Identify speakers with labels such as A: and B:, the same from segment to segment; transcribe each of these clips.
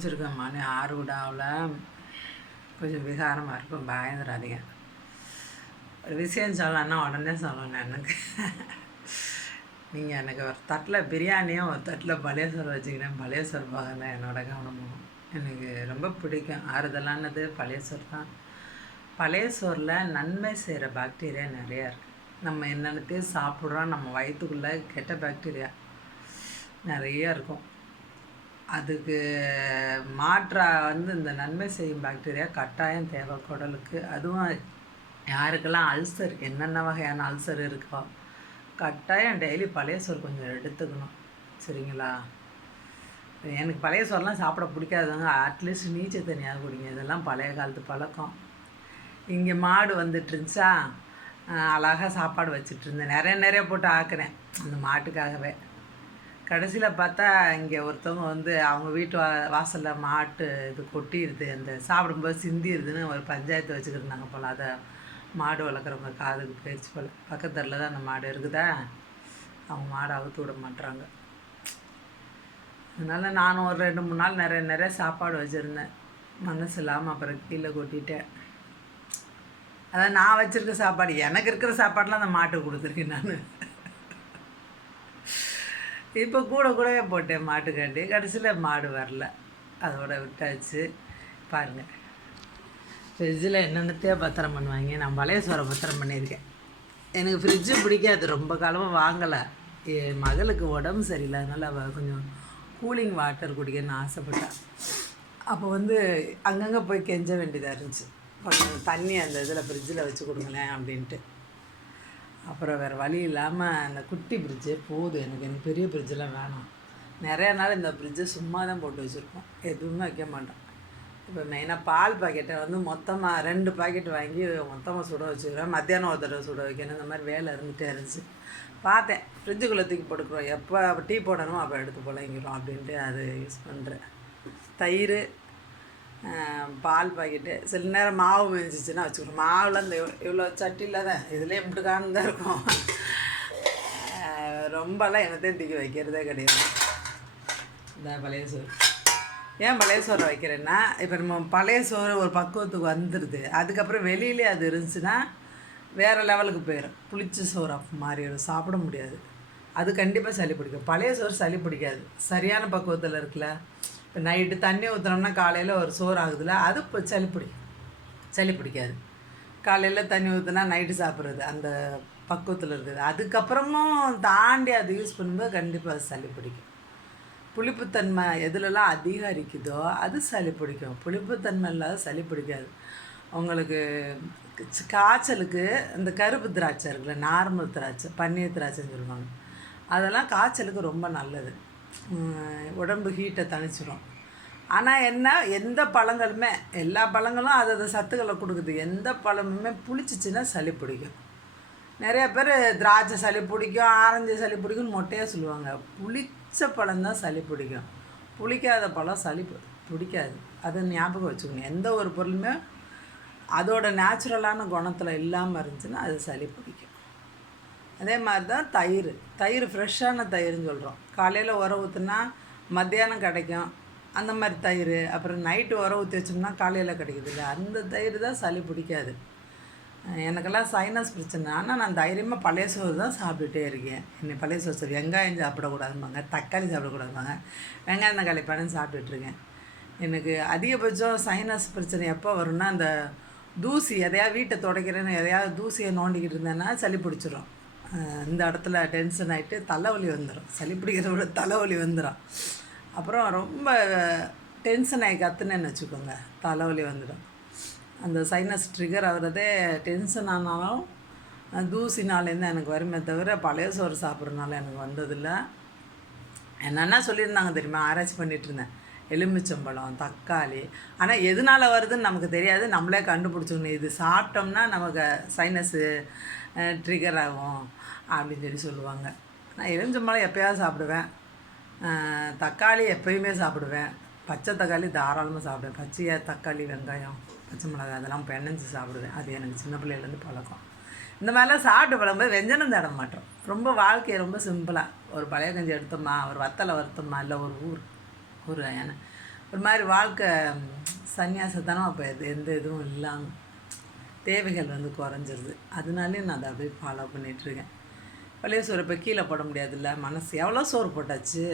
A: பிடிச்சிருக்கேன் மணி ஆறு விடாவில் கொஞ்சம் விகாரமாக இருக்கும் பயந்துடாதீங்க ஒரு விஷயம் சொல்லணும்னா உடனே சொல்லணும் எனக்கு. நீங்கள் எனக்கு ஒரு தட்டில் பிரியாணியும் ஒரு தட்டில் பழையசோறு வச்சுக்கிட்டேன். பழையசோறு பார்க்க தான் என்னோட கவனமும். எனக்கு ரொம்ப பிடிக்கும். ஆறுதலானது பழையசோறு தான். பழைய சோறில் நன்மை செய்கிற பாக்டீரியா நிறையா இருக்குது நம்ம என்னென்னத்தையும் சாப்பிட்றோம் நம்ம வயிற்றுக்குள்ளே கெட்ட பாக்டீரியா நிறைய இருக்கும். அதுக்கு மாற்றாக வந்து இந்த நன்மை செய்யும் பாக்டீரியா கட்டாயம் தேவை குடலுக்கு. அதுவும் யாருக்கெல்லாம் அல்சர் என்னென்ன வகையான அல்சர் இருக்கோ கட்டாயம் டெய்லி பழைய சோறு கொஞ்சம் எடுத்துக்கணும். சரிங்களா? எனக்கு பழைய சோறுலாம் சாப்பிட பிடிக்காதவங்க அட்லீஸ்ட் நீச்சல் தனியாக குடிங்க. இதெல்லாம் பழைய காலத்து பழக்கம். இங்கே மாடு வந்துட்டு இருந்துச்சா? அழகாக சாப்பாடு வச்சுட்டு இருந்தேன். நிறைய நிறைய போட்டு ஆக்குறேன் அந்த மாட்டுக்காகவே. கடைசியில் பார்த்தா இங்கே ஒருத்தவங்க வந்து அவங்க வீட்டு வா வாசலில் மாட்டு இது கொட்டிடுது அந்த சாப்பிடும்போது சிந்திடுதுன்னு ஒரு பஞ்சாயத்து வச்சுக்கிருந்தாங்க போல். அதை மாடு வளர்க்குறவங்க காதுக்கு போயிடுச்சு போல். பக்கத்தில் தான் அந்த மாடு இருக்குதா? அவங்க மாடை அவுத்து விட மாட்டுறாங்க அதனால் நானும் ஒரு ரெண்டு மூணு நாள் நிறைய நிறைய சாப்பாடு வச்சுருந்தேன். மனசு இல்லாமல் அப்புறம் கீழே கொட்டிட்டேன். அதான் நான் வச்சுருக்க சாப்பாடு. எனக்கு இருக்கிற சாப்பாடெலாம் அந்த மாட்டுக்கு கொடுத்துருக்கேன் நான். இப்போ கூட கூடவே போட்டேன் மாட்டுக்காண்டி கடைசியில் மாடு வரல. அதோட விட்டாச்சு. பாருங்கள் ஃப்ரிட்ஜில் என்னென்னத்தையோ பத்திரம் பண்ணுவாங்க. நான் பழைய சோறை பத்திரம் பண்ணியிருக்கேன். எனக்கு ஃப்ரிட்ஜு பிடிக்காது. ரொம்ப காலமாக வாங்கலை. என் மகளுக்கு உடம்பு சரியில்லை அதனால் அவள் கொஞ்சம் கூலிங் வாட்டர் குடிக்கணும்னு ஆசைப்பட்டாள் அப்போ வந்து அங்கங்கே போய் கெஞ்ச வேண்டியதாக இருந்துச்சு. கொஞ்சம் தண்ணி அந்த இதில் ஃப்ரிட்ஜில் வச்சு கொடுங்களேன் அப்படின்ட்டு. அப்புறம் வேறு வழி இல்லாமல் அந்த குட்டி ஃப்ரிட்ஜே போதும் எனக்கு எனக்கு பெரிய பிரிட்ஜெலாம் வேணாம். நிறையா நாள் இந்த ஃப்ரிட்ஜை சும்மா தான் போட்டு வச்சுருக்கோம். எதுவுமே வைக்க மாட்டோம். இப்போ மெயினாக பால் பாக்கெட்டை வந்து மொத்தமாக ரெண்டு பாக்கெட் வாங்கி மொத்தமாக சுட வச்சுக்கிறேன் மத்தியானம் ஒரு தடவை சுட வைக்கணும். இந்த மாதிரி வேலை இருந்துகிட்டே இருந்துச்சு. பார்த்தேன். ஃப்ரிட்ஜுக்குள்ளே தூக்கி போட்டுக்கிறோம். எப்போ டீ போடணுமோ அப்போ எடுத்து புழங்கிக்கிறோம் அப்படின்ட்டு அது யூஸ் பண்ணுறேன் தயிர் பால் பாக்கெட்டு. சில நேரம் மாவு மிஞ்சிச்சுன்னா வச்சுக்கிறோம் மாவில் இந்த இவ்வளோ சட்டியில் தான் இதுலேயே இப்படி தான் இருக்கும். ரொம்பலாம் எனத்தையும் தூக்கி வைக்கிறதே கிடையாது. இந்த பழைய சோறு. ஏன் பழைய சோறை வைக்கிறேன்னா இப்போ நம்ம பழைய சோறு ஒரு பக்குவத்துக்கு வந்துடுது அதுக்கப்புறம் வெளியிலே அது இருந்துச்சுன்னா வேறு லெவலுக்கு போயிடும் புளிச்ச சோறு அப்போ மாறிடும் சாப்பிட முடியாது. அது கண்டிப்பாக சளி பிடிக்கும். பழைய சோறு சளி பிடிக்காது. சரியான பக்குவத்தில் இருக்குல்ல? இப்போ நைட்டு தண்ணி ஊற்றுனோம்னா காலையில் ஒரு சோறு ஆகுதுல்ல அது இப்போ சளி பிடிக்கும். சளி பிடிக்காது. காலையில் தண்ணி ஊற்றுனா நைட்டு சாப்பிட்றது அந்த பக்குவத்தில் இருக்குது. அதுக்கப்புறமும் தாண்டி அதை யூஸ் பண்ணும்போது கண்டிப்பாக அது சளி பிடிக்கும். புளிப்புத்தன்மை எதுலலாம் அதிகரிக்குதோ அது சளி பிடிக்கும். புளிப்புத்தன்மை இல்லாத சளி பிடிக்காது. உங்களுக்கு காய்ச்சலுக்கு இந்த கருப்பு திராட்சை இருக்குல்ல நார்மல் திராட்சை பன்னீர் திராட்சைன்னு சொல்லுவாங்க. அதெல்லாம் காய்ச்சலுக்கு ரொம்ப நல்லது. உடம்பு ஹீட்டை தணிச்சிடும் ஆனால் என்ன எந்த பழங்களுமே எல்லா பழங்களும் அது அது சத்துக்களை கொடுக்குது. எந்த பழமுமே புளிச்சிச்சின்னா சளி பிடிக்கும். நிறைய பேர் திராட்சை சளி பிடிக்கும் ஆரஞ்சு சளி பிடிக்கும்னு மொட்டையாக சொல்லுவாங்க. புளிச்ச பழம்தான் சளி பிடிக்கும். புளிக்காத பழம் சளி பிடிக்காது. அதை ஞாபகம் வச்சுக்கணும். எந்த ஒரு பொருளுமே அதோட நேச்சுரலான குணத்தில் இல்லாமல் இருந்துச்சுன்னா அது சளி பிடிக்கும். அதே மாதிரி தான் தயிர். தயிர் ஃப்ரெஷ்ஷான தயிர்னு சொல்கிறோம் காலையில் உர ஊற்றுனா மத்தியானம் கிடைக்கும். அந்த மாதிரி தயிர் அப்புறம் நைட்டு உர ஊற்றி வச்சோம்னா காலையில் கிடைக்குது இல்லை? அந்த தயிர் தான் சளி பிடிக்காது. எனக்கெல்லாம் சைனஸ் பிரச்சனை. ஆனால் நான் தைரியமாக பழைய சோறு தான் சாப்பிட்டுட்டே இருக்கேன். என்னை பழைய சோறு சரி வெங்காயம் சாப்பிடக்கூடாதும்பாங்க. தக்காளி சாப்பிடக்கூடாதும்பாங்க. வெங்காயம் தக்காளி பழம் சாப்பிட்டுட்ருக்கேன் எனக்கு அதிகபட்சம் சைனஸ் பிரச்சனை எப்போ வரும்னா அந்த தூசி எதையாவது வீட்டை துடைக்கிறேன்னு எதையாவது தூசியை நோண்டிக்கிட்டு இருந்தேன்னா சளி பிடிச்சிரும். இந்த இடத்துல டென்ஷன் ஆகிட்டு தலைவலி வந்துடும் சளி பிடிக்கிறத விட தலைவலி வந்துடும் அப்புறம் ரொம்ப டென்ஷன் ஆகி கற்றுனேன்னு வச்சுக்கோங்க. தலைவலி வந்துடும். அந்த சைனஸ் ட்ரிகர் ஆகிறதே டென்ஷன் ஆனாலும் தூசினாலேருந்து எனக்கு வருமே தவிர பழைய சோறு சாப்பிட்றதுனால எனக்கு வந்ததில்லை. என்னென்ன சொல்லியிருந்தாங்க தெரியுமா? ஆராய்ச்சி பண்ணிகிட்டு இருந்தேன். எலுமிச்சம்பழம் தக்காளி. ஆனால் எதனால் வருதுன்னு நமக்கு தெரியாது. நம்மளே கண்டுபிடிச்சிக்கணும். இது சாப்பிட்டோம்னா நமக்கு சைனஸு ட்ரிகர் ஆகும் அப்படின்னு சொல்லி சொல்லுவாங்க. நான் எலுமிச்சம்பழம் எப்போயாவது சாப்பிடுவேன். தக்காளி எப்பயுமே சாப்பிடுவேன். பச்சை தக்காளி தாராளமாக சாப்பிடுவேன். பச்சையாக தக்காளி வெங்காயம் பச்சை மிளகாய் அதெல்லாம் பெண்ணஞ்சு சாப்பிடுவேன். அது எனக்கு சின்ன பிள்ளையிலேருந்து பழக்கம். இந்த மாதிரிலாம் சாப்பிட்டு பழகும்போது வெஞ்சனம் தேட மாட்டோம். ரொம்ப வாழ்க்கையை ரொம்ப சிம்பிளாக ஒரு பழைய கஞ்சி எடுத்தோமா ஒரு வத்தலை வறுத்தோமா இல்லை ஒரு ஊர் ஒரு ஏன்னா ஒரு மாதிரி வாழ்க்கை சன்னியாசத்தனமாக போயிடுது. எந்த இதுவும் இல்லாமல் தேவைகள் வந்து குறைஞ்சிருது. அதனாலே நான் அதை அப்படியே ஃபாலோ பண்ணிகிட்ருக்கேன் பழைய சோறு இப்போ கீழே போட முடியாதுல்ல மனசு எவ்வளோ சோறு போட்டாச்சு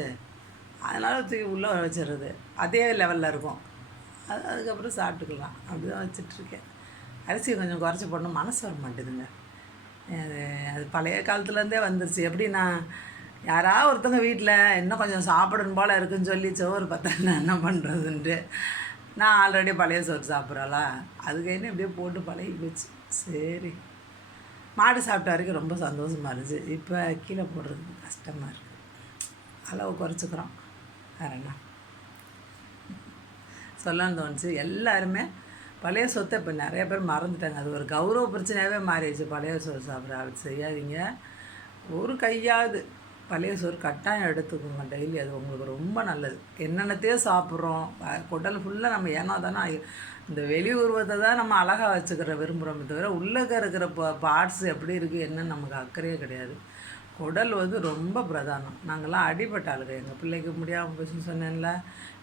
A: அதனால் தூக்கி உள்ளே வச்சிடுறது. அதே லெவலில் இருக்கும். அது அதுக்கப்புறம் சாப்பிட்டுக்கலாம். அப்படி தான் வச்சிட்ருக்கேன் அரிசி கொஞ்சம் குறைச்சி போடணும். மனசு வர மாட்டேதுங்க அது அது பழைய காலத்துலேருந்தே வந்துருச்சு. எப்படி நான் யாரா ஒருத்தவங்க வீட்டில் இன்னும் கொஞ்சம் சாப்பிடணும் போல் இருக்குன்னு சொல்லி சோறு பார்த்தா என்ன பண்ணுறதுன்ட்டு நான் ஆல்ரெடி பழைய சோறு சாப்பிட்றாளா அதுக்கு இப்படியே போட்டு பழகி போச்சு. சரி. மாடு சாப்பிட்ட வரைக்கும் ரொம்ப சந்தோஷமாக இருந்துச்சு. இப்போ கீழே போடுறதுக்கு கஷ்டமாக இருக்குது அளவு குறைச்சிக்கிறோம். வேற என்ன? சொல்லணும்னு தோணுச்சு. எல்லாருமே பழைய சொத்தை இப்போ நிறைய பேர் மறந்துட்டாங்க. அது ஒரு கௌரவ பிரச்சனையாகவே மாறிடுச்சு. பழைய சோறு சாப்பிட்ற அது செய்யாதீங்க. ஒரு கையாவது பழைய சோறு கட்டாயம் எடுத்துக்கோங்க டெய்லி அது உங்களுக்கு ரொம்ப நல்லது. என்னென்னத்தையோ சாப்பிட்றோம். குடல் ஃபுல்லாக நம்ம ஏனோ தானே இந்த வெளி உருவத்தை தான் நம்ம அழகாக வச்சுக்கிற விரும்புகிறோமே தவிர உள்ளக்க இருக்கிற பார்ட்ஸ் எப்படி இருக்குது என்னன்னு நமக்கு அக்கறையே கிடையாது. குடல் வந்து ரொம்ப பிரதானம். நாங்கள்லாம் அடிபட்ட ஆளுங்க. எங்கள் பிள்ளைக்கு முடியாமல் போச்சுன்னு சொன்னேன்ல.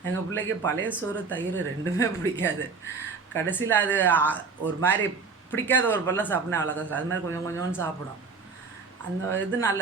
A: எங்கள் பிள்ளைக்கு பழைய சோறு தயிர் ரெண்டுமே பிடிக்காது. கடைசியில் அது ஒரு மாதிரி பிடிக்காத ஒரு பல்ல சாப்பிட்னா அவ்வளோதான் அது மாதிரி கொஞ்சம் கொஞ்சோன்னு சாப்பிடும். அந்த இதனால